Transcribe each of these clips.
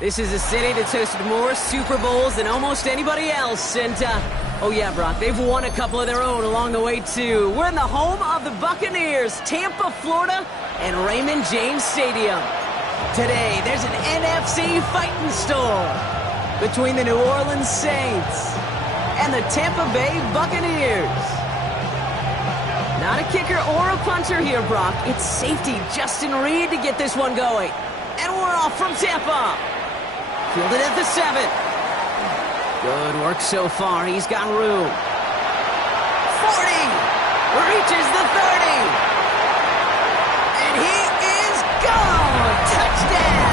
This is a city that's hosted more Super Bowls than almost anybody else. And, oh yeah, Brock, they've won a couple of their own along the way, too. We're in the home of the Buccaneers, Tampa, Florida, and Raymond James Stadium. Today, there's an NFC fighting storm between the New Orleans Saints and the Tampa Bay Buccaneers. Not a kicker or a punter here, Brock. It's safety Justin Reed to get this one going. And we're off from Tampa. Fielded at the 7. Good work so far. He's got room. 40. Reaches the 30. And he is gone. Touchdown.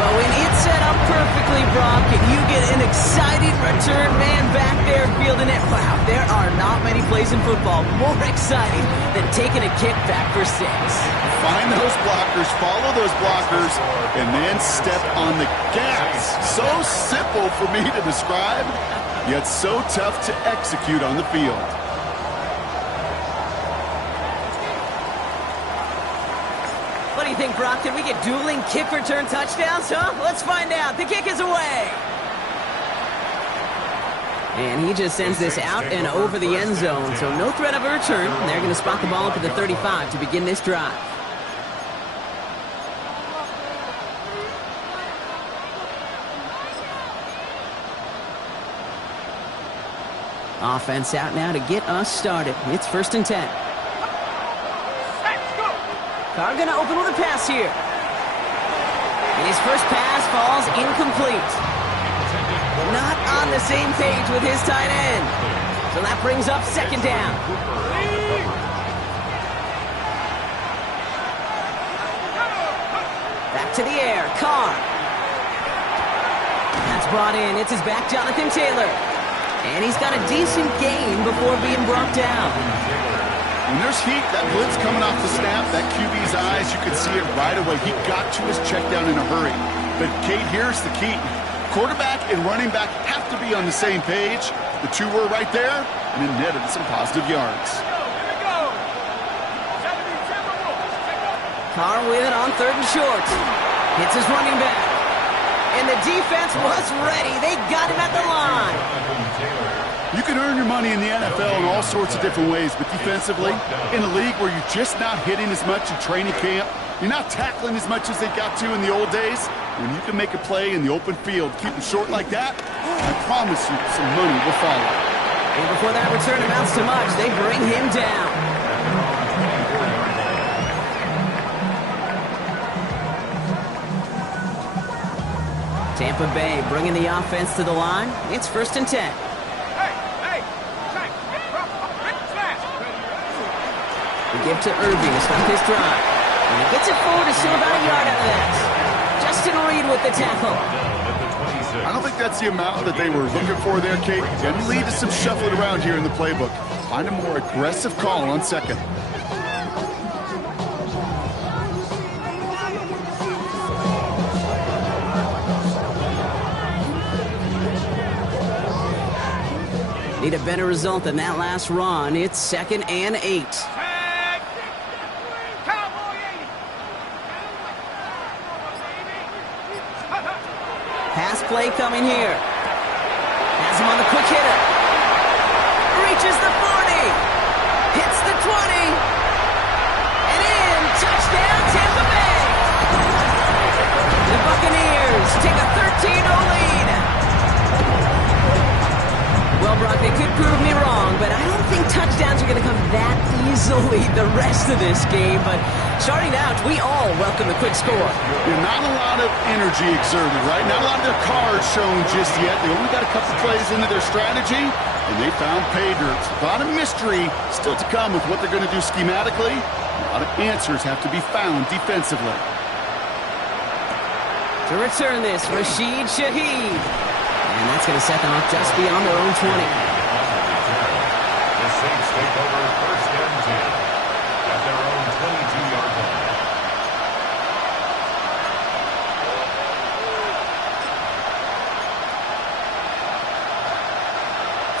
Well, when it's set up perfectly, Brock, and you get an exciting return man back there fielding it, wow, there are not many plays in football more exciting than taking a kick back for 6. Find those blockers, follow those blockers, and then step on the gas. So simple for me to describe, yet so tough to execute on the field. What do you think, Brock? Can we get dueling kick return touchdowns, huh? Let's find out. The kick is away. And he just sends this out and over the end zone, so no threat of a return. They're going to spot the ball up at the 35 to begin this drive. Offense out now to get us started. It's 1st and 10. Carr going to open with a pass here. And his first pass falls incomplete. Not on the same page with his tight end. So that brings up 2nd down. Back to the air. Carr. That's brought in. It's his back, Jonathan Taylor. And he's got a decent gain before being brought down. When there's heat, that blitz coming off the snap, that QB's eyes, you can see it right away. He got to his check down in a hurry. But, Kate, here's the key. Quarterback and running back have to be on the same page. The two were right there, and it netted some positive yards. Carr with it on 3rd and short. Hits his running back. And the defense was ready. They got him at the line. You can earn your money in the NFL in all sorts of different ways, but defensively, in a league where you're just not hitting as much in training camp, you're not tackling as much as they got to in the old days, when you can make a play in the open field, keep them short like that, I promise you some money will follow. And before that return amounts to much, they bring him down. Tampa Bay bringing the offense to the line. It's 1st and 10. We give to Irving to start his drive. And he gets it forward to still about a yard out of that. Justin Reed with the tackle. I don't think that's the amount that they were looking for there, Kate. Can lead to some shuffling around here in the playbook. Find a more aggressive call on 2nd. Need a better result than that last run. It's 2nd and 8. Pass play coming here. Has him on the quick hitter. Reaches the 40. Hits the 20. And in. Touchdown, Tampa Bay. The Buccaneers take a 13-0 lead. Well, Brock, they could prove me wrong, but I don't think touchdowns are going to come that easily the rest of this game. But starting out, we all welcome the quick score. Yeah, not a lot of energy exerted, right? Not a lot of their cards shown just yet. They only got a couple plays into their strategy, and they found pay dirt. A lot of mystery still to come with what they're going to do schematically. A lot of answers have to be found defensively. To return this, Rashid Shaheed. And that's going to set them up just beyond their own 20. The Saints take over 1st and 10 at their own 22-yard line.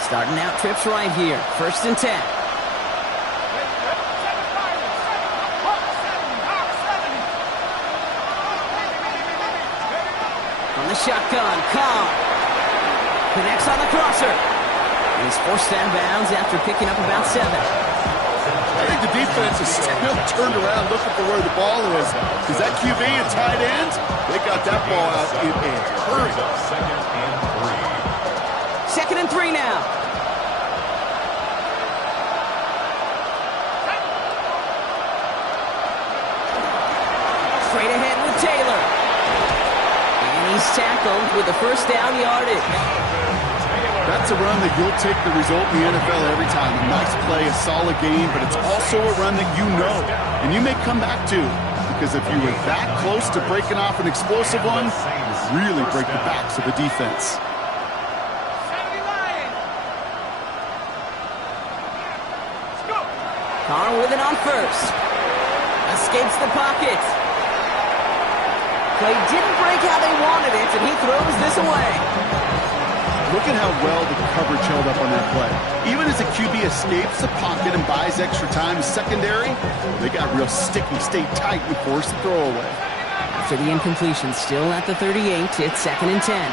Starting out trips right here. 1st and 10. From the shotgun, Carr connects on the crosser. And he's forced out of bounds after picking up about 7. I think the defense is still turned around looking for where the ball is. Is that QB and tight end? They got that ball out in a hurry. 2nd and 3 now. Straight ahead with Taylor. And he's tackled with the 1st down yardage. That's a run that you'll take the result in the NFL every time. A nice play, a solid game, but it's also a run that you know, and you may come back to. Because if you were that close to breaking off an explosive one, you really break the backs of the defense. Carr with it on 1st. Escapes the pocket. Play didn't break how they wanted it, and he throws this away. Look at how well the coverage held up on that play. Even as the QB escapes the pocket and buys extra time, secondary, they got real sticky, stayed tight, and forced the throwaway. After the incompletion, still at the 38, it's 2nd and 10.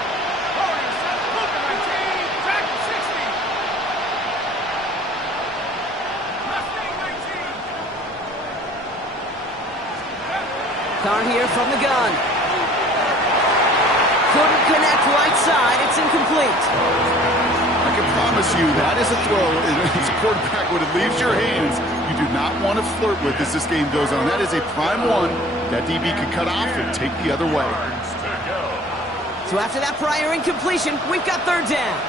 Carr here from the gun. Couldn't connect right side. It's incomplete. I can promise you that is a throw as a quarterback when it leaves your hands. You do not want to flirt with as this game goes on. That is a prime one that DB could cut off and take the other way. So after that prior incompletion, we've got 3rd down.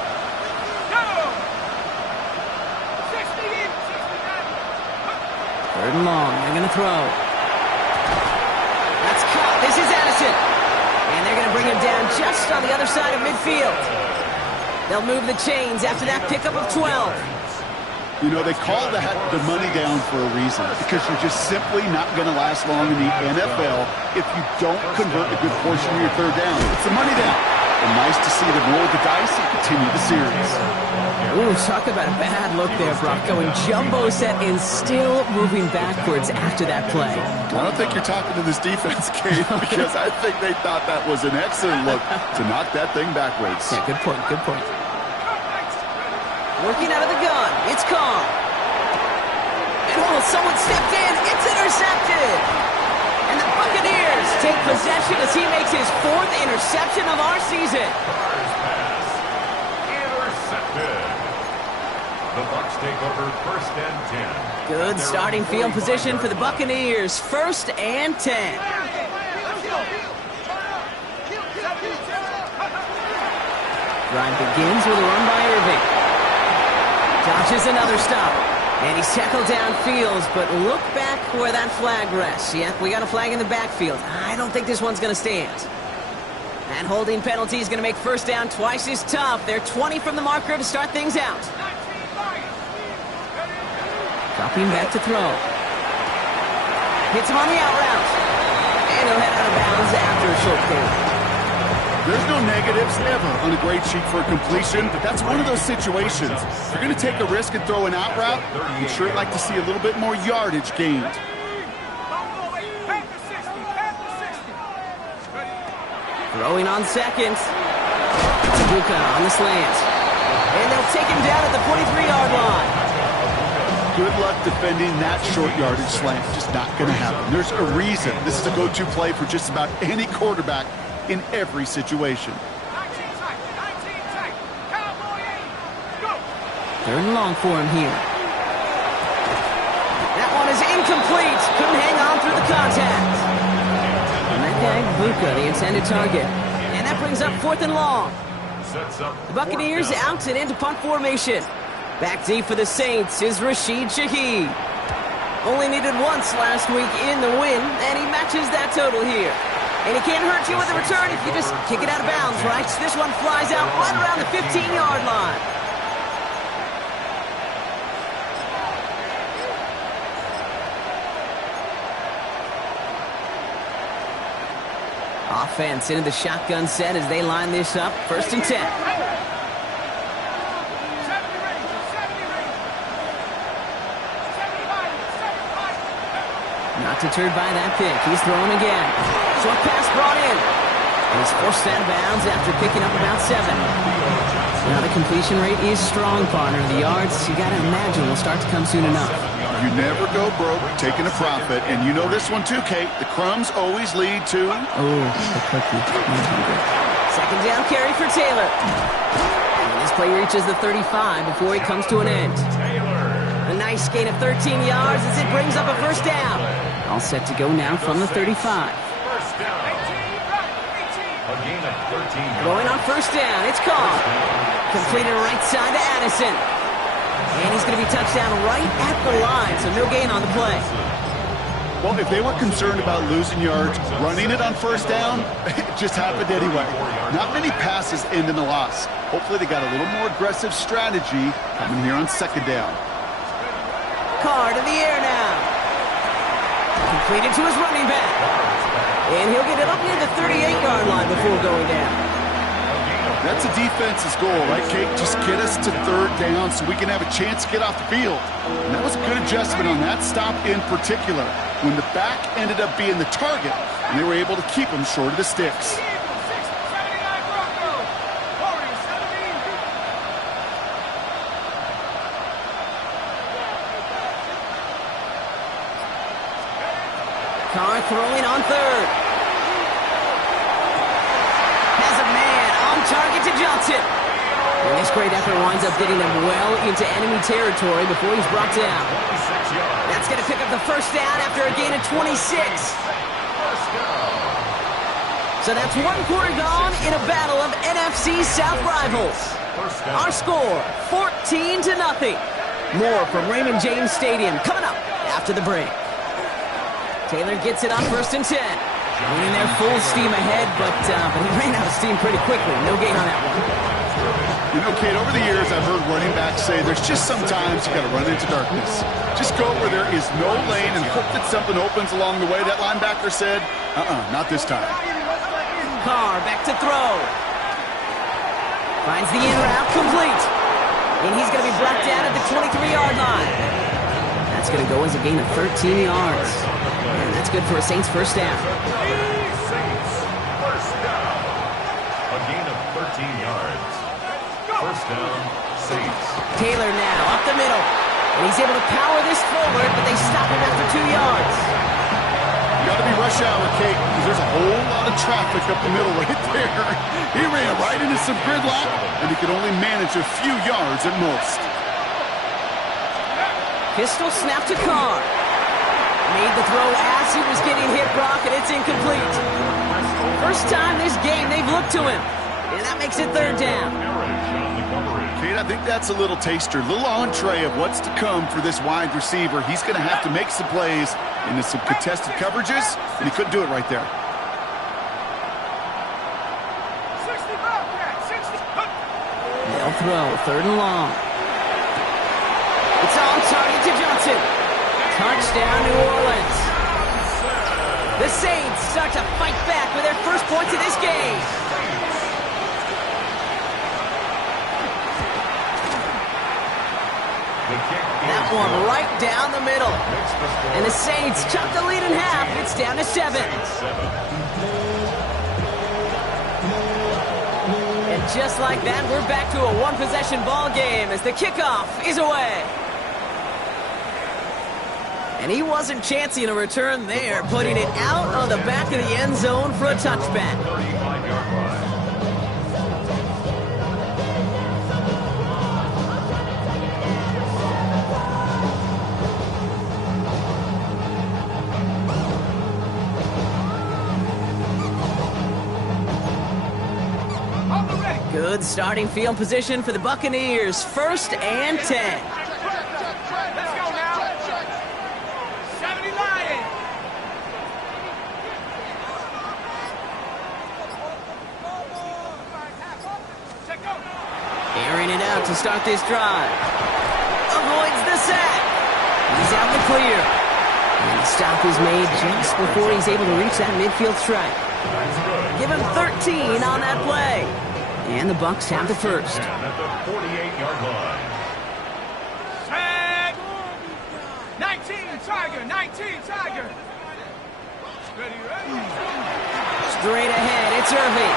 3rd and long. They're going to throw. That's caught. This is Addison. And they're going to bring him down just on the other side of midfield. They'll move the chains after that pickup of 12. You know, they call that the money down for a reason, because you're just simply not going to last long in the NFL if you don't convert a good portion of your 3rd down. It's the money down. And nice to see them roll the dice and continue the series. Ooh, talk about a bad look there, Brock. Going jumbo set and still moving backwards after that play. I don't think you're talking to this defense, Kate, because I think they thought that was an excellent look to knock that thing backwards. Yeah, good point, good point. Working out of the gun, it's Carr. And someone stepped in, it's intercepted. And the Buccaneers take possession as he makes his 4th interception of our season. Intercepted. The Bucs take over 1st and 10. Good starting field position for the Buccaneers. 1st and 10. Drive begins with a run by Irving. Dodges another stop. And he's tackled downfield, but look back where that flag rests. Yeah, we got a flag in the backfield. I don't think this one's going to stand. And holding penalty is going to make 1st down twice as tough. They're 20 from the marker to start things out. Dropping back to throw. Hits him on the out route. And he'll head out of bounds after a short period. There's no negatives ever on a grade sheet for a completion, but that's one of those situations. If you're going to take a risk and throw an out route, you'd sure like to see a little bit more yardage gained. Throwing on 2nd. Bucs on the slant. And they'll take him down at the 43-yard line. Good luck defending that short yardage slant. Just not going to happen. There's a reason this is a go-to play for just about any quarterback in every situation. 3rd and long for him here. That one is incomplete. Couldn't hang on through the contact. And that guy, Bucs, the intended target. And that brings up 4th and long. The Buccaneers out and into punt formation. Back deep for the Saints is Rashid Shaheed. Only needed once last week in the win, and he matches that total here. And he can't hurt you with a return if you just kick it out of bounds, right? This one flies out right around the 15-yard line. Offense into the shotgun set as they line this up. 1st and 10. Not deterred by that pick. He's throwing again. Short pass brought in. And he's forced out of bounds after picking up about 7. Now the completion rate is strong, partner. The yards, you got to imagine, will start to come soon enough. You never go broke taking a profit. And you know this one too, Kate. The crumbs always lead to... Oh, the cookie. Second down carry for Taylor. And this play reaches the 35 before it comes to an end. A nice gain of 13 yards as it brings up a first down. All set to go now from the 35. First down. A gain of 13. Going on first down, it's caught. Completed right side to Addison. And he's going to be touched down right at the line, so no gain on the play. Well, if they were concerned about losing yards, running it on first down, it just happened anyway. Not many passes end in a loss. Hopefully they got a little more aggressive strategy coming here on second down. Carr to the air now. Completed to his running back. And he'll get it up near the 38-yard line before going down. That's a defense's goal, right, Kate? Just get us to third down so we can have a chance to get off the field. And that was a good adjustment on that stop in particular, when the back ended up being the target, and they were able to keep him short of the sticks. Carr throwing on third. Has a man on target to Johnson. And this great effort winds up getting them well into enemy territory before he's brought down. That's going to pick up the first down after a gain of 26. So that's one quarter gone in a battle of NFC South rivals. Our score, 14-0. More from Raymond James Stadium coming up after the break. Taylor gets it on first and 10. Running there full steam ahead, but he ran out of steam pretty quickly. No gain on that one. You know, Kate, over the years I've heard running backs say there's just sometimes you got to run into darkness. Just go where there is no lane and hope that something opens along the way. That linebacker said, not this time. Carr back to throw. Finds the in route complete. And he's going to be brought down at the 23-yard line. That's going to go as a gain of 13 yards. And that's good for a Saints first down. Saints first down. A gain of 13 yards. First down, Saints. Taylor now up the middle. And he's able to power this forward, but they stop him after 2 yards. You got to be rush hour, Kate, because there's a whole lot of traffic up the middle right there. He ran right into some gridlock, and he could only manage a few yards at most. Pistol snap to Carr. Made the throw as he was getting hit, Brock, and it's incomplete. First time this game they've looked to him. And that makes it third down. Kate, I think that's a little taster, a little entree of what's to come for this wide receiver. He's going to have to make some plays into some contested coverages, and he couldn't do it right there. They'll throw, third and long. It's on target to Johnson. Touchdown, New Orleans. The Saints start to fight back with their first points of this game. That one right down the middle. And the Saints chop the lead in half. It's down to 7. And just like that, we're back to a one-possession ball game as the kickoff is away. And he wasn't chancing a return there, putting it out on the back of the end zone for a touchback. Good starting field position for the Buccaneers. First and 10. Let's go now. 70 Lions. Airing it out to start this drive. Avoids the sack. He's out in the clear. And the stop is made just before he's able to reach that midfield strike. Give him 13 on that play. And the Bucs have the first. At the 48-yard line. Tag. 19 Tiger, 19 Tiger. Straight ahead, it's Irving.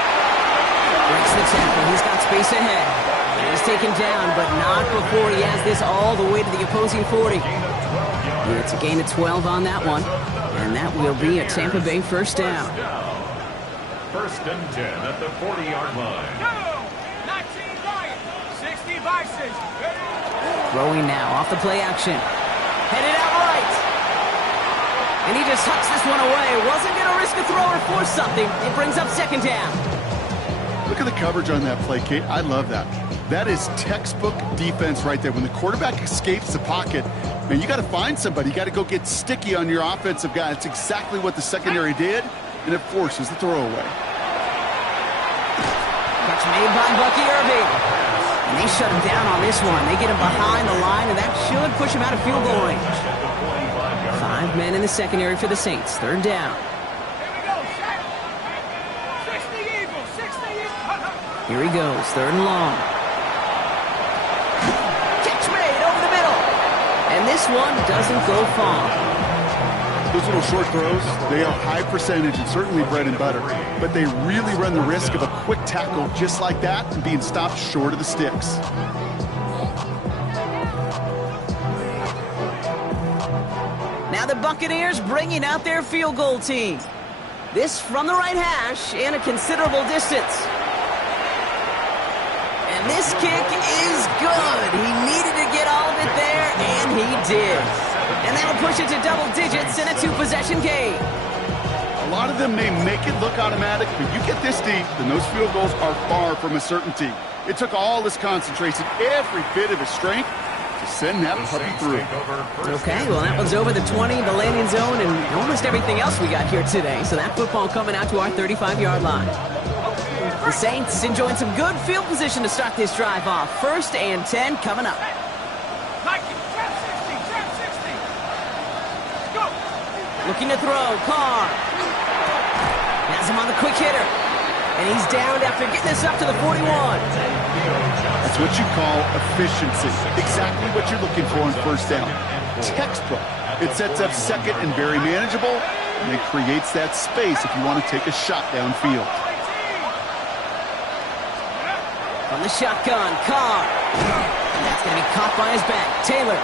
Breaks the tackle, he's got space ahead. He's taken down, but not before he has this all the way to the opposing 40. It's a gain of 12 on that one, and that will be a Tampa Bay first down. First and 10 at the 40-yard line. 19 Lions, 60 Vices. Throwing now off the play action. Headed out right. And he just hucks this one away. Wasn't going to risk a throw or force something. It brings up second down. Look at the coverage on that play, Kate. I love that. That is textbook defense right there. When the quarterback escapes the pocket, man, you got to find somebody. You got to go get sticky on your offensive guy. It's exactly what the secondary did, and it forces the throwaway. Catch made by Bucky Irving. And they shut him down on this one. They get him behind the line, and that should push him out of field goal range. 5 men in the secondary for the Saints. Third down. Here he goes, third and long. Catch made over the middle. And this one doesn't go far. Those little short throws, they are high percentage and certainly bread and butter, but they really run the risk of a quick tackle just like that and being stopped short of the sticks. Now the Buccaneers bringing out their field goal team. This from the right hash in a considerable distance. And this kick is good. He needed to get all of it there, and he did. And that'll push it to double digits in a two-possession game. A lot of them may make it look automatic, but you get this deep, and those field goals are far from a certainty. It took all his concentration, every bit of his strength, to send that puppy through. Okay, well, that one's over the 20, the landing zone, and almost everything else we got here today. So that football coming out to our 35-yard line. The Saints enjoying some good field position to start this drive off. First and 10 coming up. Looking to throw, Carr. Has him on the quick hitter. And he's down after getting this up to the 41. That's what you call efficiency. Exactly what you're looking for on first down. Textbook. It sets up second and very manageable, and it creates that space if you want to take a shot downfield. From the shotgun, Carr. And that's going to be caught by his back. Taylor.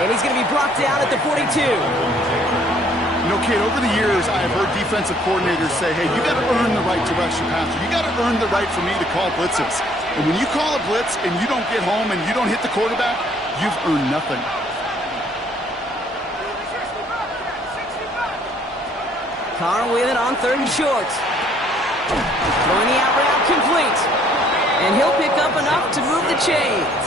And he's going to be brought down at the 42. You know, Kate, over the years, I have heard defensive coordinators say, hey, you got to earn the right to rush your passer. You got to earn the right for me to call blitzes. And when you call a blitz and you don't get home and you don't hit the quarterback, you've earned nothing. Carr with it on third and short. Throwing the out route complete. And he'll pick up enough to move the chains.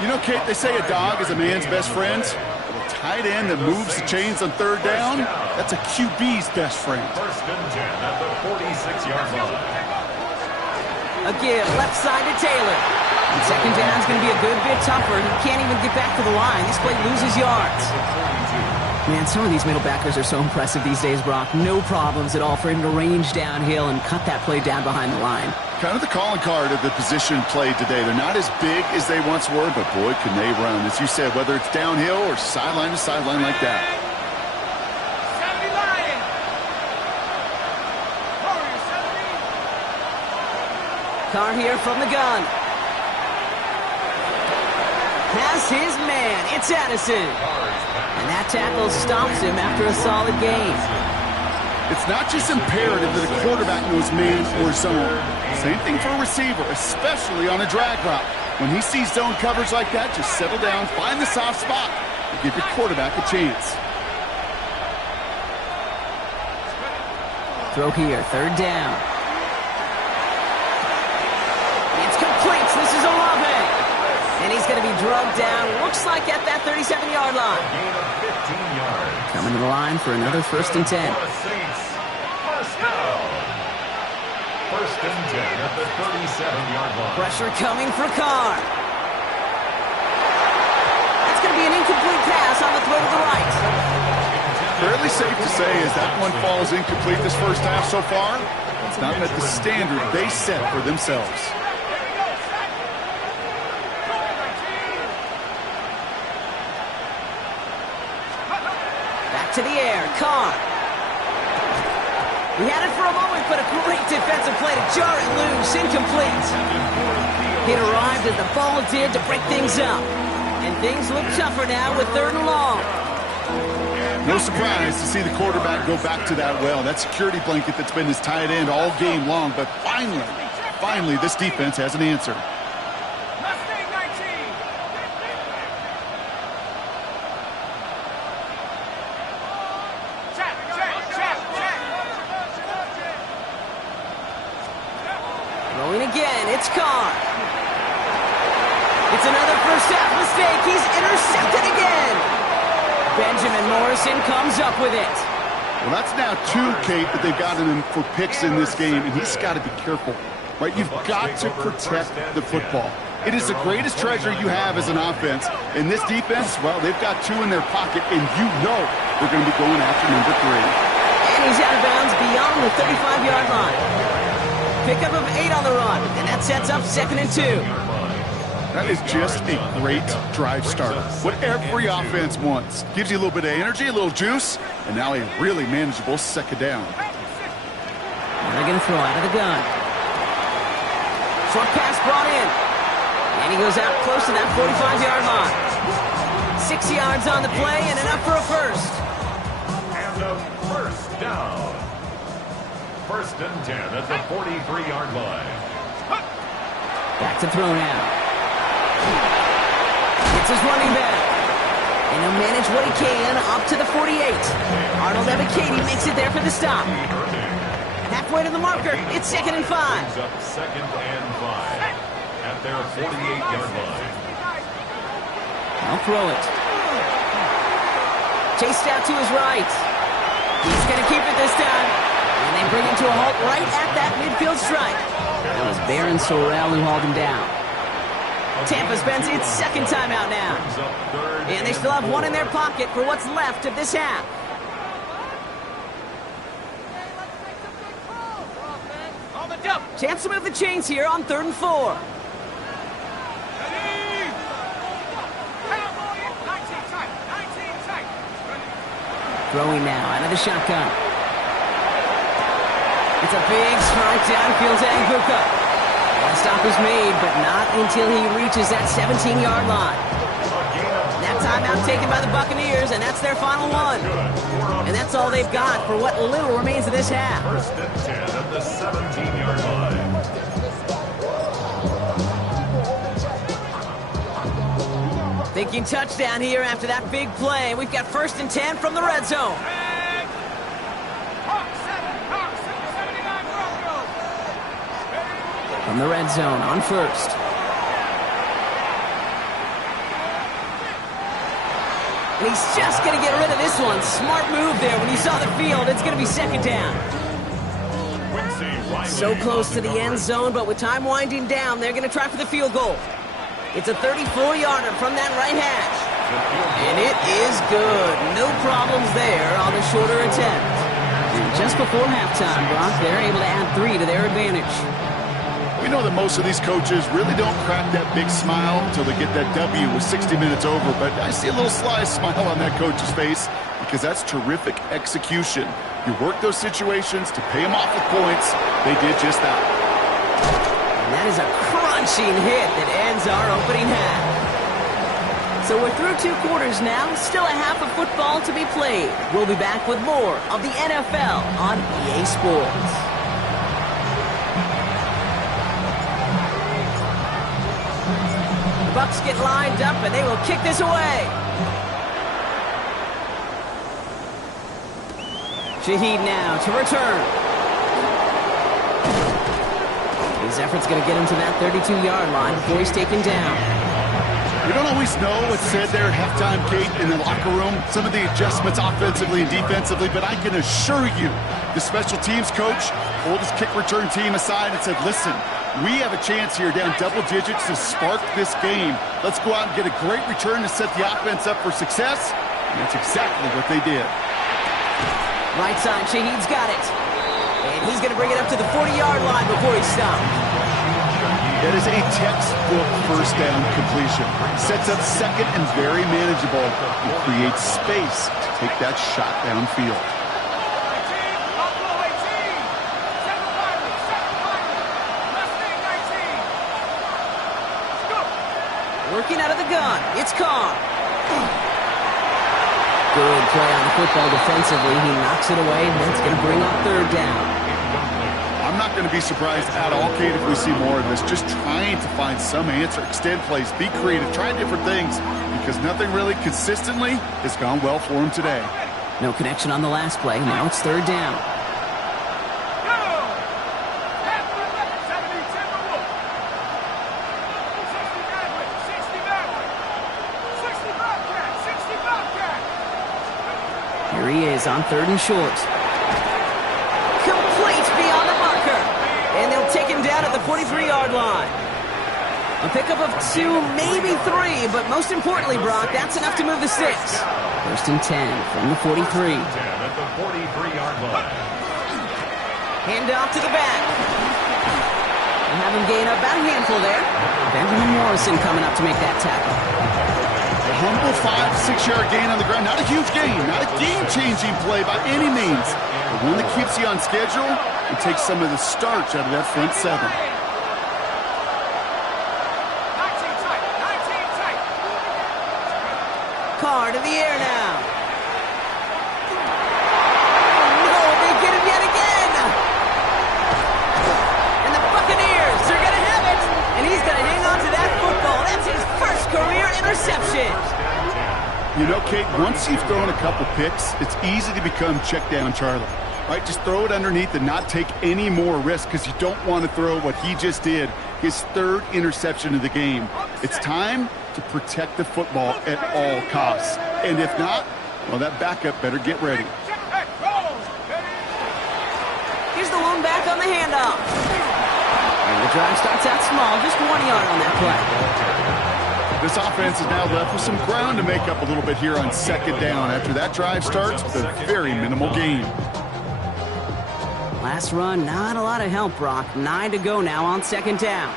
You know, Kate, they say a dog is a man's best friend. A tight end that moves the chains on third down, that's a QB's best friend. First and 10 at the 46-yard line. A give left side to Taylor. And second down's going to be a good bit tougher. He can't even get back to the line. This play loses yards. Man, some of these middle backers are so impressive these days, Brock. No problems at all for him to range downhill and cut that play down behind the line. Kind of the calling card of the position played today. They're not as big as they once were, but boy, can they run. As you said, whether it's downhill or sideline to sideline like that. 70 Lions. Warriors 70. Carr here from the gun. Has his man. It's Addison. And that tackle stops him after a solid gain. It's not just imperative that a quarterback knows man or zone. Same thing for a receiver, especially on a drag route. When he sees zone coverage like that, just settle down, find the soft spot, and give your quarterback a chance. Throw here, third down. It's complete. This is Olave. And he's going to be drugged down, looks like at that 37-yard line. Gain of 15 yards. Coming to the line for another first and 10. First and 10 at the 37-yard line. Pressure coming for Carr. That's going to be an incomplete pass on the throw to the right. Fairly safe to say as that one falls incomplete this first half so far, it's not met the standard they set for themselves. To the air, Carr. He had it for a moment, but a great defensive play to jar it loose. Incomplete. It arrived as the ball did to break things up. And things look tougher now with 3rd and long. No surprise to see the quarterback go back to that well. That security blanket that's been his tight end all game long. But finally, this defense has an answer. Mustang 19. Check. Rolling again, it's Carr. It's another first half mistake. He's intercepted again. Benjamin Morrison comes up with it. Well, that's now 2, Kate, that they've gotten him for picks in this game, and he's got to be careful. Right? You've got to protect the football. It is the greatest treasure you have as an offense. And this defense, well, they've got 2 in their pocket, and you know they're going to be going after number 3. And he's out of bounds beyond the 35-yard line. Pickup of 8 on the run, and that sets up 2nd and 2. That is just a great drive starter. What every offense wants. Gives you a little bit of energy, a little juice, and now a really manageable 2nd down. They're going to throw out of the gun. Short pass brought in. And he goes out close to that 45-yard line. 6 yards on the play and enough for a first. And a first down. 1st and 10 at the 43-yard line. Back to throw now. It's his running back. And he'll manage what he can up to the 48. Arnold Ebiketie makes it there for the stop. Halfway to the marker. It's 2nd and 5. Brings up 2nd and 5 at their 48-yard line. I'll throw it. Chased out to his right. He's going to keep it this time. And they bring him to a halt right at that midfield stripe. That was Baron Sorrell who hauled him down. Tampa spends its 2nd timeout now. And they still have 1 in their pocket for what's left of this half. Chance to move the chains here on 3rd and 4. Throwing now out of the shotgun. It's a big strike downfield to Anguka. The stop is made, but not until he reaches that 17-yard line. That timeout taken by the Buccaneers, and that's their final one. And that's all they've got for what little remains of this half. 1st and 10 at the 17-yard line. Thinking touchdown here after that big play. We've got 1st and 10 from the red zone. From the red zone on 1st. And he's just going to get rid of this one. Smart move there when he saw the field. It's going to be 2nd down. So close to the end zone, but with time winding down, they're going to try for the field goal. It's a 34-yarder from that right hash. And it is good. No problems there on the shorter attempt. And just before halftime, Brock, they're able to add 3 to their advantage. We know that most of these coaches really don't crack that big smile until they get that W with 60 minutes over, but I see a little sly smile on that coach's face because that's terrific execution. You work those situations to pay them off with points. They did just that. And that is a crunching hit that ends our opening half. So we're through 2 quarters now, still a half of football to be played. We'll be back with more of the NFL on EA Sports. Bucs get lined up, and they will kick this away. Shaheed now to return. His effort's going to get him to that 32-yard line before he's taken down. We don't always know what's said there at halftime, Kate, in the locker room. Some of the adjustments offensively and defensively, but I can assure you the special teams coach pulled his kick return team aside and said, listen, we have a chance here down double digits to spark this game. Let's go out and get a great return to set the offense up for success. And that's exactly what they did. Right side, Shaheed's got it. And he's going to bring it up to the 40-yard line before he stops. That is a textbook first down completion. Sets up 2nd and very manageable. It creates space to take that shot downfield. Working out of the gun. It's Carr. Good play on the football defensively. He knocks it away, and that's going to bring up third down. I'm not going to be surprised at all, Kate, if we see more of this. Just trying to find some answer, extend plays, be creative, try different things, because nothing really consistently has gone well for him today. No connection on the last play. Now it's third down. Here he is on third and short. Complete beyond the marker. And they'll take him down at the 43-yard line. A pickup of 2, maybe 3, but most importantly, Brock, that's enough to move the sticks. First and 10 from the 43. 10 at the 43-yard line. Hand off to the back. And have him gain about a handful there. Benjamin Morrison coming up to make that tackle. A humble 5-6-yard gain on the ground. Not a huge gain, not a game-changing play by any means, but one that keeps you on schedule and takes some of the starch out of that front seven. 19 tight. Carr to the air now. No, they get him yet again. And the Buccaneers are going to have it. And he's going to hang on to that football. That's his first career interception. You know, Kate, once you've thrown a couple picks, it's easy to become check down Charlie. Right? Just throw it underneath and not take any more risk because you don't want to throw what he just did, his third interception of the game. It's time to protect the football at all costs. And if not, well, that backup better get ready. Here's the lone back on the handoff. And the drive starts out small, just 1 yard on that play. This offense is now left with some ground to make up a little bit here on second down after that drive starts with a very minimal gain. Last run, not a lot of help, Brock. 9 to go now on second down.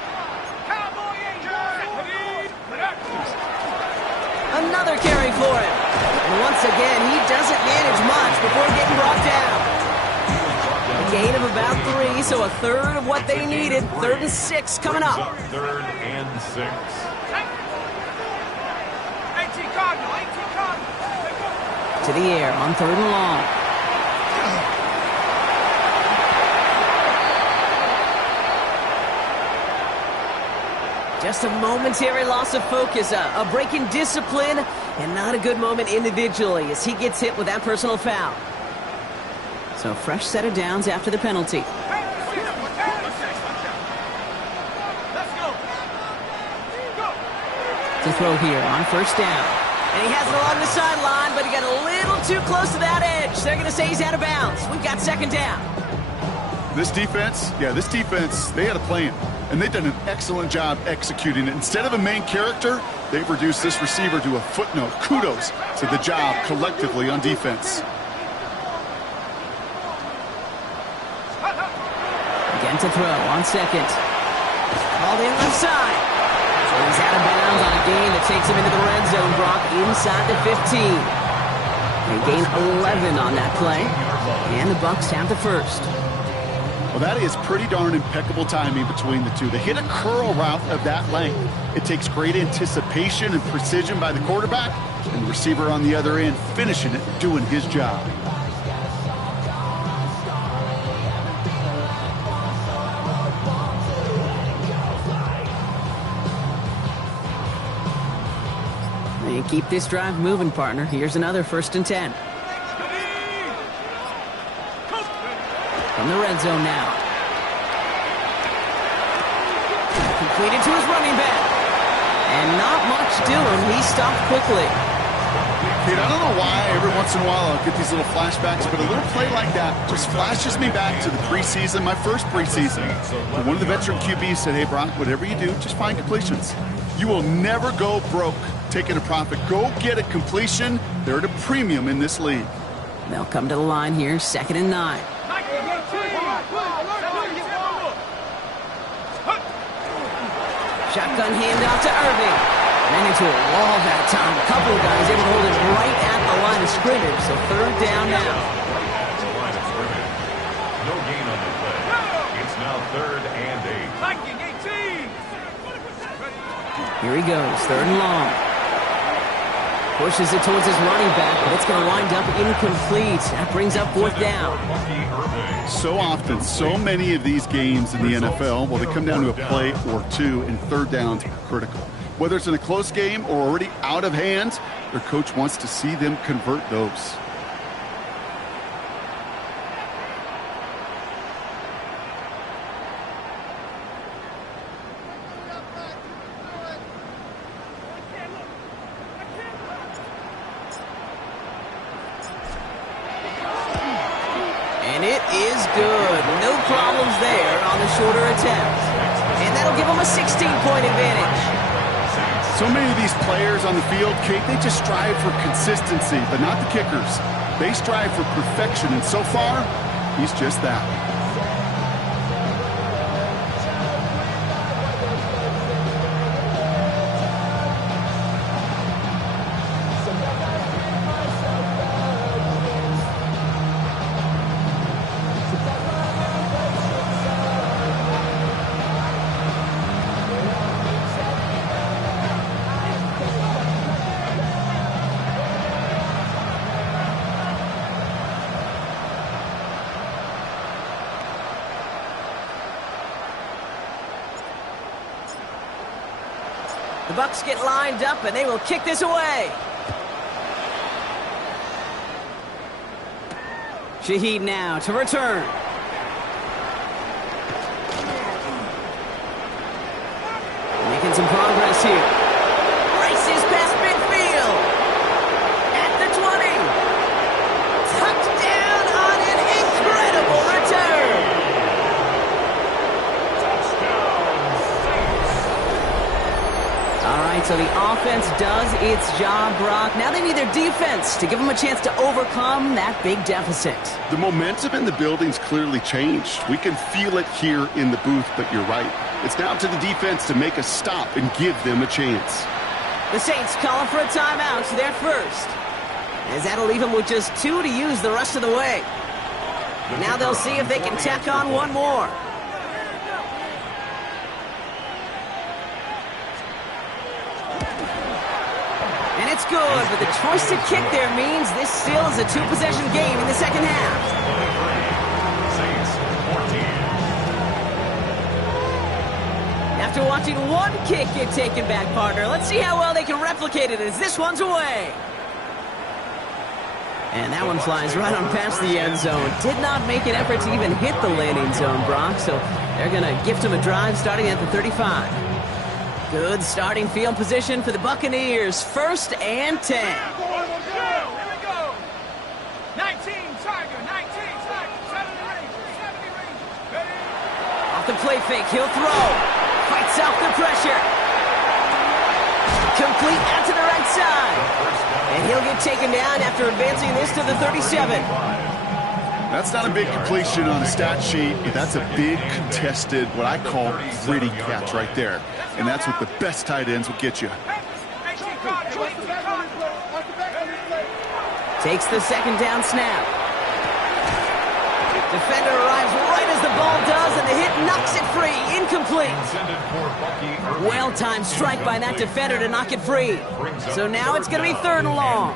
Another carry for him. And once again, he doesn't manage much before getting brought down. A gain of about 3, so a third of what they needed. 3rd and 6 coming up. 3rd and 6. To the air on 3rd and long. Just a momentary loss of focus, a break in discipline, and not a good moment individually as he gets hit with that personal foul. So fresh set of downs after the penalty. To throw here on first down. And he has it along the sideline, but he got a little too close to that edge. They're going to say he's out of bounds. We've got second down. This defense, they had a plan. And they've done an excellent job executing it. Instead of a main character, they've reduced this receiver to a footnote. Kudos to the job collectively on defense. Again to throw on second. Called in left side. So he's out of bounds on a gain that takes him into the red zone, Brock, inside the 15. They gain 11 on that play. And the Bucs have the first. Well, that is pretty darn impeccable timing between the two. They hit a curl route of that length. It takes great anticipation and precision by the quarterback, and the receiver on the other end finishing it, doing his job. They keep this drive moving, partner. Here's another 1st and 10. From the red zone now. Completed to his running back. And not much doing. He stopped quickly. Kate, I don't know why every once in a while I'll get these little flashbacks, but a little play like that just flashes me back to the preseason, my first preseason. And one of the veteran QBs said, hey, Brock, whatever you do, just find completions. You will never go broke taking a profit. Go get a completion. They're at a premium in this league. They'll come to the line here, 2nd and 9. Shotgun handoff to Irving. Ran into a wall that time. A couple of guys able to hold it right at the line of scrimmage. So 3rd down now. The line of scrimmage. No gain on the play. It's now 3rd and 8. Viking 18. Here he goes, 3rd and long. Pushes it towards his running back, but it's going to wind up incomplete. That brings up 4th down. So often, so many of these games in the NFL, well, they come down to a play or two, and 3rd downs are critical. Whether it's in a close game or already out of hand, their coach wants to see them convert those. And it is good. No problems there on the shorter attempt. And that'll give them a 16-point advantage. So many of these players on the field, Kate, they just strive for consistency, but not the kickers. They strive for perfection, and so far, he's just that. The Bucs get lined up, and they will kick this away. Shaheed now to return. Making some progress here. Races past midfield. At the 20. Touchdown on an incredible return. All right, so the offense does its job, Brock. Now they need their defense to give them a chance to overcome that big deficit. The momentum in the building's clearly changed. We can feel it here in the booth, but you're right. It's down to the defense to make a stop and give them a chance. The Saints calling for a timeout, so they're first. As that'll leave them with just 2 to use the rest of the way. Now they'll see if they can tack on one more. And it's good, but the choice to kick there means this still is a 2-possession game in the second half. After watching one kick get taken back, partner, let's see how well they can replicate it as this one's away. And that one flies right on past the end zone. Did not make an effort to even hit the landing zone, Brock, so they're going to gift him a drive starting at the 35. Good starting field position for the Buccaneers. 1st and 10. Here we go. 19, Tiger. 19, Tiger. 70 Rangers. 70 Rangers. Ready? Off the play fake, he'll throw. Fights off the pressure. Complete out to the right side. And he'll get taken down after advancing this to the 37. That's not a big completion on a stat sheet, but that's a big contested, what I call gritty catch right there. And that's what the best tight ends will get you. 18 Carter. 18 Carter. Takes the second down snap. Defender arrives right as the ball does, and the hit knocks it free. Incomplete. Well-timed strike by that defender to knock it free. So now it's going to be 3rd and long.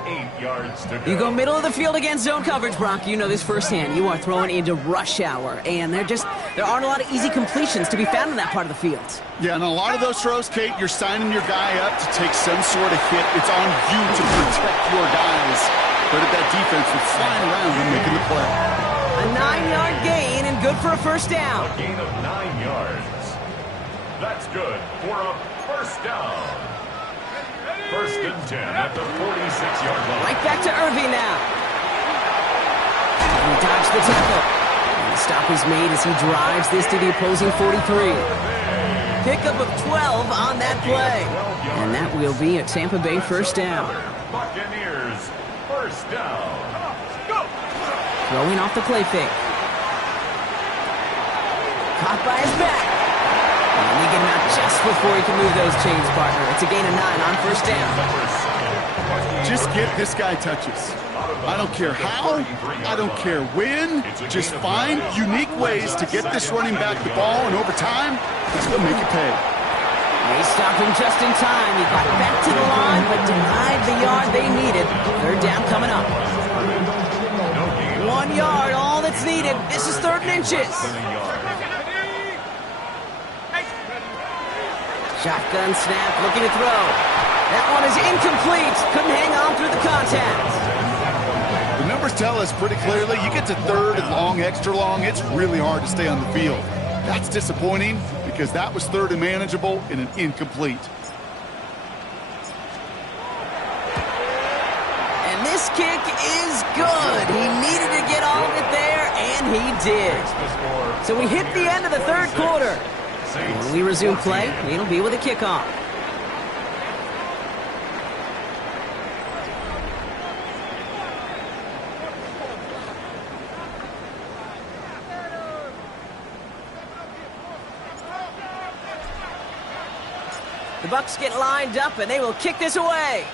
You go middle of the field against zone coverage, Brock. You know this firsthand. You are throwing into rush hour, and there aren't a lot of easy completions to be found in that part of the field. Yeah, and a lot of those throws, Kate, you're signing your guy up to take some sort of hit. It's on you to protect your guys. But if that defense was flying around and making the play. A 9-yard gain and good for a 1st down. A gain of 9 yards. That's good for a 1st down. 1st and 10 at the 46-yard line. Right back to Irving now. He dodged the tackle. And the stop is made as he drives this to the opposing 43. Pickup of 12 on that play. And that will be a Tampa Bay 1st down. Buccaneers 1st down. Throwing off the play fake. Caught by his back. And they get him out just before he can move those chains, partner. It's a gain of 9 on 1st down. Just get this guy touches. I don't care how, I don't care when. Just find unique ways to get this running back the ball, and over time, it's going to make it pay. They stopped him just in time. He got back to the line, but denied the yard they needed. Third down coming up. 1 yard, all that's needed. This is 3rd and inches. Shotgun snap, looking to throw. That one is incomplete. Couldn't hang on through the contact. The numbers tell us pretty clearly, you get to 3rd and long, extra long, it's really hard to stay on the field. That's disappointing because that was 3rd and manageable and an incomplete. And this kick is good. He needed to get all of it there, and he did. So we hit the end of the 3rd quarter. When we resume play, it'll be with a kickoff. The Bucs get lined up, and they will kick this away.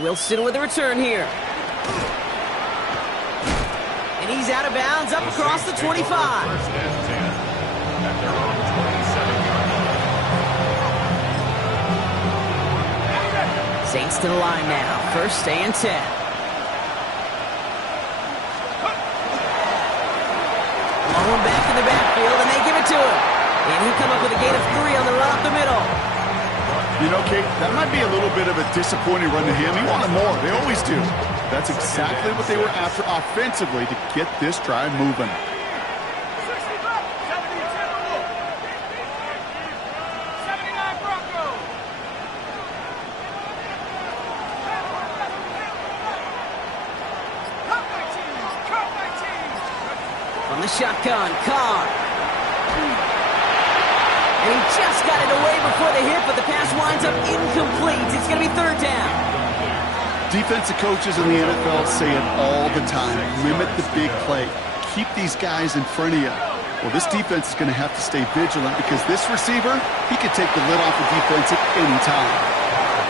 Wilson with a return here. And he's out of bounds up across the 25. First and 10 at their own 27-yard line. Saints to the line now. 1st and 10. Long one back in the backfield, and they give it to him. And he'll come up with a gain of 3 on the run up the middle. You know, Kate, that might be a little bit of a disappointing run to him. He wanted more. They always do. That's exactly what they were after offensively to get this drive moving. On the shotgun, Carr. And he just got it away before the hit, but the pass winds up incomplete. It's going to be 3rd down. Defensive coaches in the NFL say it all the time. Limit the big play. Keep these guys in front of you. Well, this defense is going to have to stay vigilant because this receiver, he could take the lid off the defense at any time.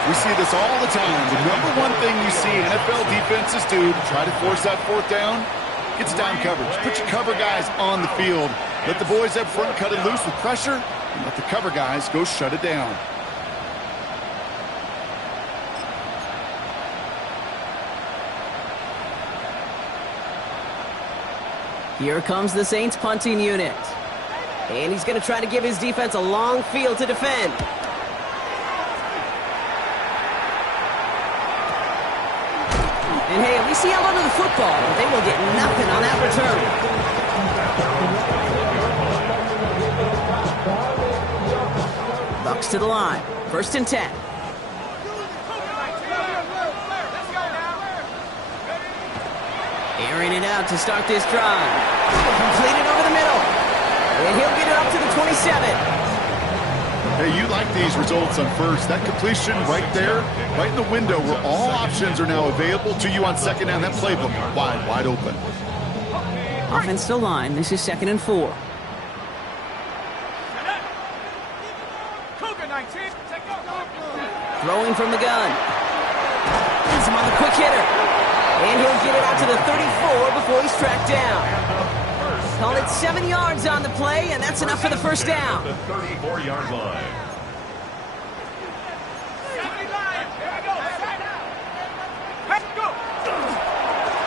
We see this all the time. The number one thing you see NFL defenses do to try to force that 4th down, it's down coverage. Put your cover guys on the field. Let the boys up front cut it loose with pressure, and let the cover guys go shut it down. Here comes the Saints punting unit. And he's going to try to give his defense a long field to defend. And hey, at least he held onto the football, but they will get nothing on that return. Bucs to the line. 1st and 10. Airing it out to start this drive. Completed over the middle. And he'll get it up to the 27. Hey, you like these results on 1st. That completion right there, right in the window where all options are now available to you on 2nd down. That playbook wide open. Offense to line. This is 2nd and 4. Throwing from the gun. Gets him on the quick hitter. And he'll get it out to the 34 before he's tracked down. Call it 7 yards on the play, and that's enough for the 1st down. The 34-yard line.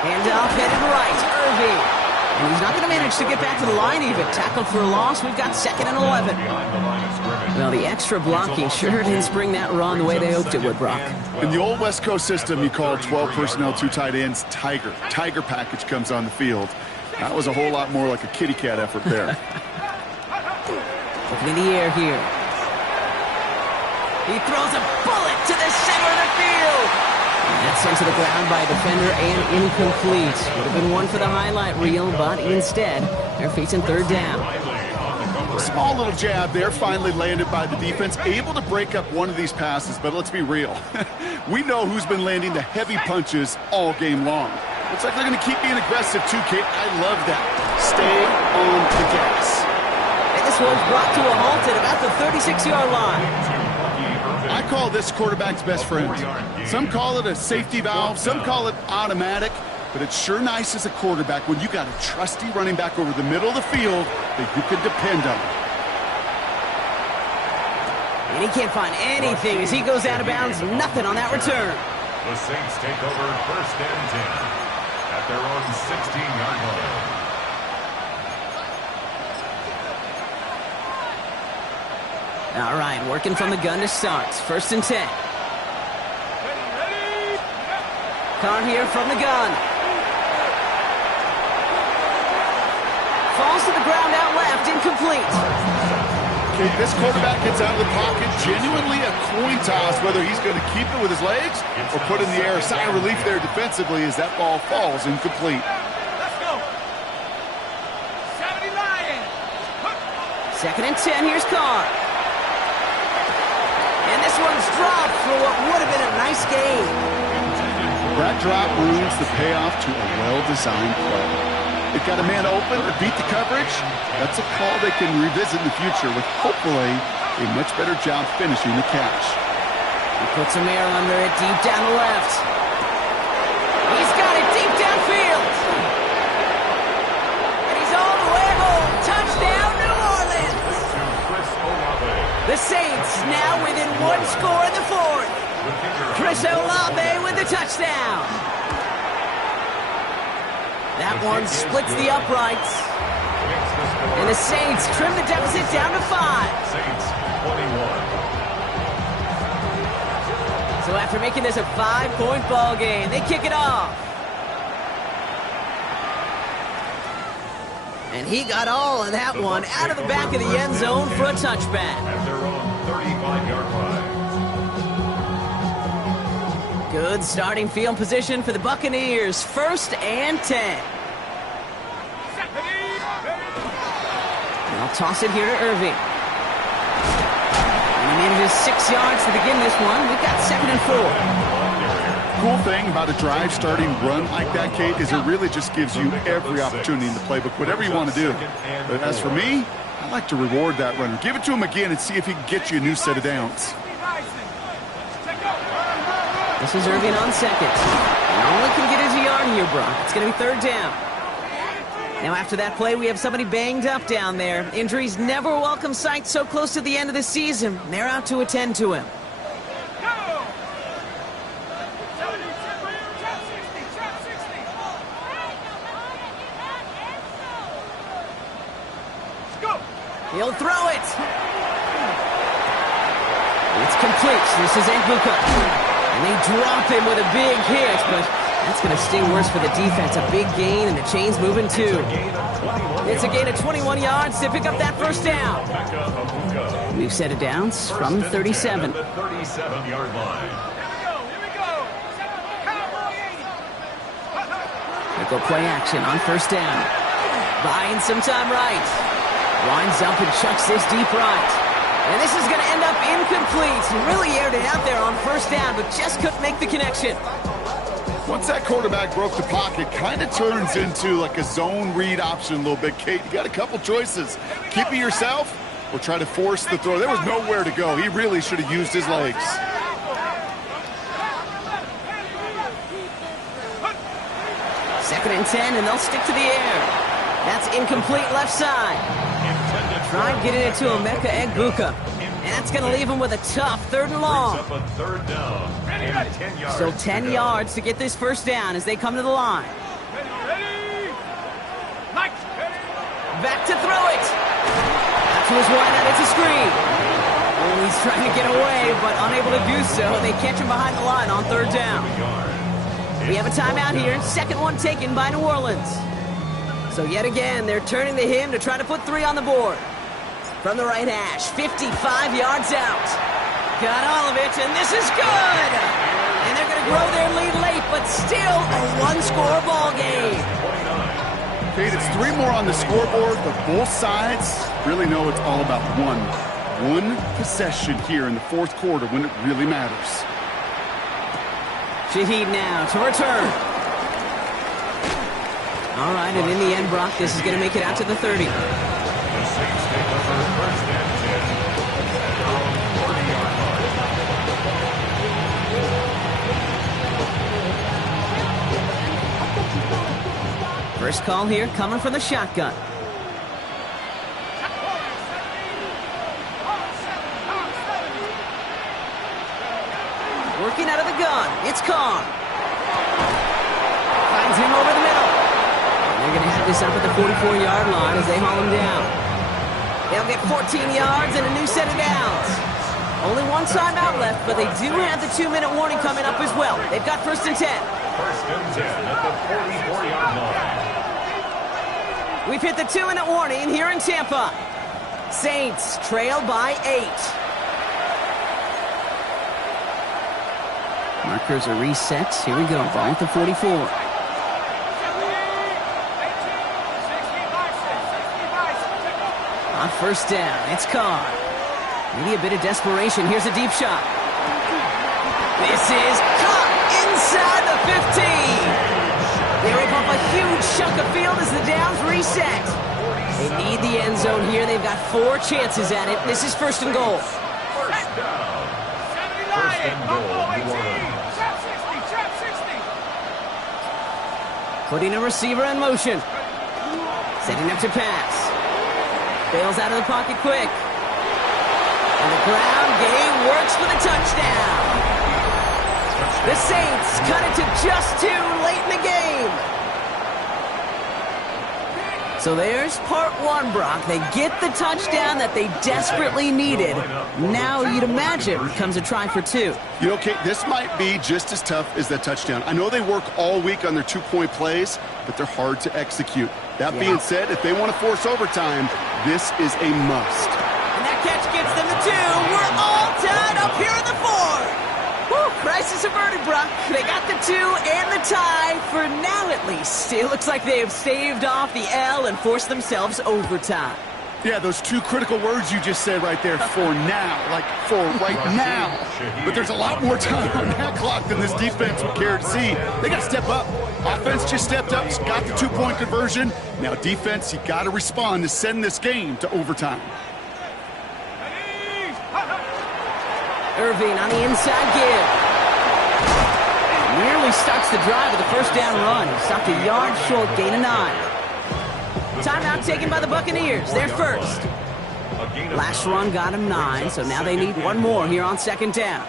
Handoff headed right. Irving. And he's not going to manage to get back to the line even. Tackled for a loss. We've got 2nd and 11. Well, the extra blocking sure didn't spring that run the way they hoped it would, Brock. In the old West Coast system, you call 12 personnel, 2 tight ends, Tiger. Tiger package comes on the field. That was a whole lot more like a kitty cat effort there. Looking in the air here. He throws a bullet to the center of the field. And that's sent to the ground by a defender and incomplete. Would have been one for the highlight reel, but instead, they're facing 3rd down. Small little jab there, finally landed by the defense. Able to break up one of these passes, but let's be real. We know who's been landing the heavy punches all game long. Looks like they're going to keep being aggressive too, Kate. I love that. Stay on the gas. And this one's brought to a halt at about the 36-yard line. I call this quarterback's best friend. Some call it a safety valve. Some call it automatic. but it's sure nice as a quarterback when you got a trusty running back over the middle of the field that you can depend on. And he can't find anything as he goes out of bounds. Nothing on that return. The Saints take over 1st and 10 at their own 16-yard line. All right, working from the gun to start. 1st and 10. Carr here from the gun. Falls to the ground out left, incomplete. Okay, this quarterback gets out of the pocket, genuinely a coin toss whether he's going to keep it with his legs or put in the air. A sigh of relief there defensively as that ball falls incomplete. Let's go. 70 Lions. 2nd and 10, here's Carr. And this one's dropped for what would have been a nice game. That drop ruins the payoff to a well-designed play. They've got a man open to beat the coverage. That's a call they can revisit in the future with hopefully a much better job finishing the catch. He puts some air under it deep down the left. He's got it deep downfield. And he's all the way home. Touchdown, New Orleans. The Saints now within one score in the 4th. Chris Olave with the touchdown. That one splits the uprights. And the Saints trim the deficit down to 5. Saints 21. So after making this a 5-point ball game, they kick it off. And he got all of that one out of the back of the end zone for a touchback. At their own 35-yard line. Good starting field position for the Buccaneers. 1st and 10. They'll toss it here to Irving. And he manages 6 yards to begin this one. We've got 2nd and 4. Cool thing about a drive starting run like that, Kate, is it really just gives you every opportunity in the playbook, whatever you want to do. But as for me, I like to reward that runner. Give it to him again and see if he can get you a new set of downs. This is Irving on 2nd. And all he can get is a yard here, Brock. It's going to be 3rd down. Now after that play, we have somebody banged up down there. Injuries never a welcome sight so close to the end of the season. They're out to attend to him. He'll throw it. It's complete. This is Bucs. And they drop him with a big hit, but that's going to sting worse for the defense. A big gain, and the chain's moving too. It's a gain of 21 yards to pick up that 1st down. We've set it down from 37. The 37-yard line. They go play action on 1st down. Buying some time right. Winds up and chucks this deep right. And this is going to end up incomplete. He really aired it out there on 1st down, but just couldn't make the connection. Once that quarterback broke the pocket, kind of turns into like a zone read option a little bit. Kate, you got a couple choices. Keep it yourself or try to force the throw. There was nowhere to go. He really should have used his legs. 2nd and 10, and they'll stick to the air. That's incomplete left side. Try getting it to Emeka Egbuka. And that's going to leave him with a tough 3rd and long. Still 10 yards to get this 1st down as they come to the line. Back to throw it. That was wide out. It's a screen. Oh, he's trying to get away, but unable to do so. They catch him behind the line on 3rd down. We have a timeout here. 2nd one taken by New Orleans. So yet again, they're turning to him to try to put 3 on the board. From the right hash, 55 yards out. Got all of it, and this is good! And they're going to grow their lead late, but still a 1-score ball game. Kate, it's 3 more on the scoreboard, but both sides really know it's all about one possession here in the 4th quarter when it really matters. Shaheed now to return. All right, and in the end, Brock, this is going to make it out to the 30. The Saints take over 1st and 10. Around 40-yard line. First call here coming from the shotgun. Working out of the gun. It's Carr. Finds him over the middle. And they're going to have this up at the 44-yard line as they haul him down. They'll get 14 yards and a new set of downs. Only one timeout left, but they do have the 2-minute warning coming up as well. They've got 1st and 10. 1st and 10 at the 44-yard line. We've hit the 2-minute warning here in Tampa. Saints trail by 8. Markers are reset. Here we go. Ball at the 44. On 1st down, it's Carr. Maybe a bit of desperation. Here's a deep shot. This is caught inside the 15. They rip off a huge chunk of field as the downs reset. They need the end zone here. They've got 4 chances at it. This is 1st and goal. 1st down. 1st and goal. Putting a receiver in motion. Setting up to pass. Bails out of the pocket quick. And the ground game works for the touchdown. The Saints cut it to just 2 late in the game. So there's part 1, Brock. They get the touchdown that they desperately needed. Now you'd imagine comes a try for 2. You know, Kate, this might be just as tough as that touchdown. I know they work all week on their 2-point plays, but they're hard to execute. That being said, if they want to force overtime, this is a must. And that catch gets them the 2. We're all tied up here in the 4th. Woo, crisis averted, Brock. They got the 2 and the tie, for now at least. It looks like they have staved off the L and forced themselves overtime. Yeah, those 2 critical words you just said right there, for now, like for right now. But there's a lot more time on that clock than this defense would care to see. They got to step up. Offense just stepped up, got the 2-point conversion. Now defense, you got to respond to send this game to overtime. Irving on the inside give. Nearly starts the drive with a 1st down run. Stopped a yard short, gain of 9. Timeout taken by the Buccaneers. They're first. Last run got him 9, so now they need 1 more here on 2nd down.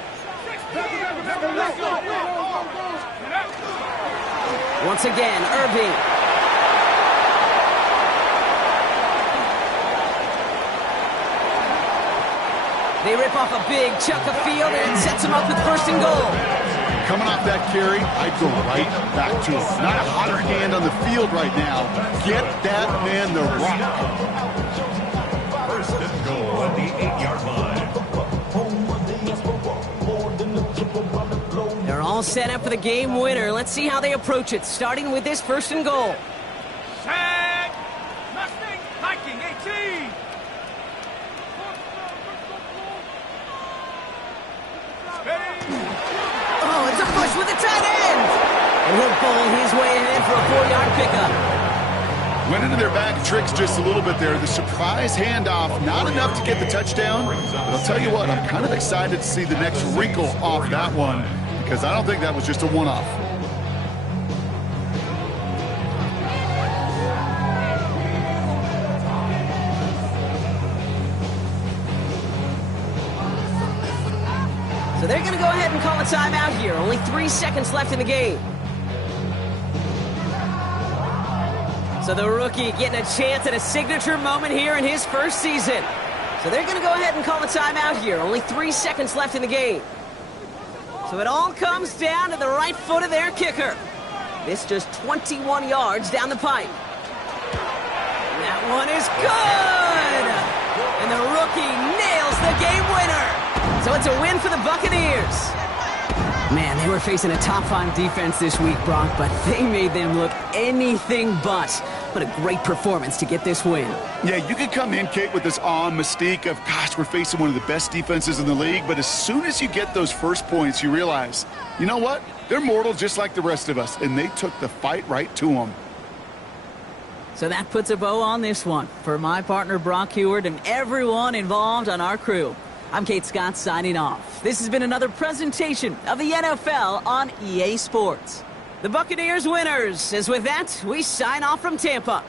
Once again, Irving. They rip off a big chunk of field and it sets them up with 1st and goal. Coming off that carry, I'd go right back to him. Not a hotter hand on the field right now. Get that man the rock. 1st and goal at the 8-yard line. They're all set up for the game winner. Let's see how they approach it, starting with this 1st and goal. Set. Mustang Viking 18. Oh, it's a push with the tight end. And he'll bowl his way ahead for a 4-yard pickup. Went into their bag of tricks just a little bit there. The surprise handoff, not enough to get the touchdown. But I'll tell you what, I'm kind of excited to see the next wrinkle off that one, because I don't think that was just a one-off. So they're going to go ahead and call a timeout here. Only 3 seconds left in the game. So the rookie getting a chance at a signature moment here in his 1st season. So they're going to go ahead and call a timeout here. Only 3 seconds left in the game. So it all comes down to the right foot of their kicker. This just 21 yards down the pipe. And that one is good! And the rookie nails the game winner. So it's a win for the Buccaneers. Man, they were facing a top-5 defense this week, Brock, but they made them look anything but. What a great performance to get this win. Yeah, you could come in, Kate, with this awe and mystique of, gosh, we're facing one of the best defenses in the league, but as soon as you get those first points, you realize, you know what? They're mortal just like the rest of us, and they took the fight right to them. So that puts a bow on this one. For my partner, Brock Heward, and everyone involved on our crew, I'm Kate Scott signing off. This has been another presentation of the NFL on EA Sports. The Buccaneers winners. As with that, we sign off from Tampa.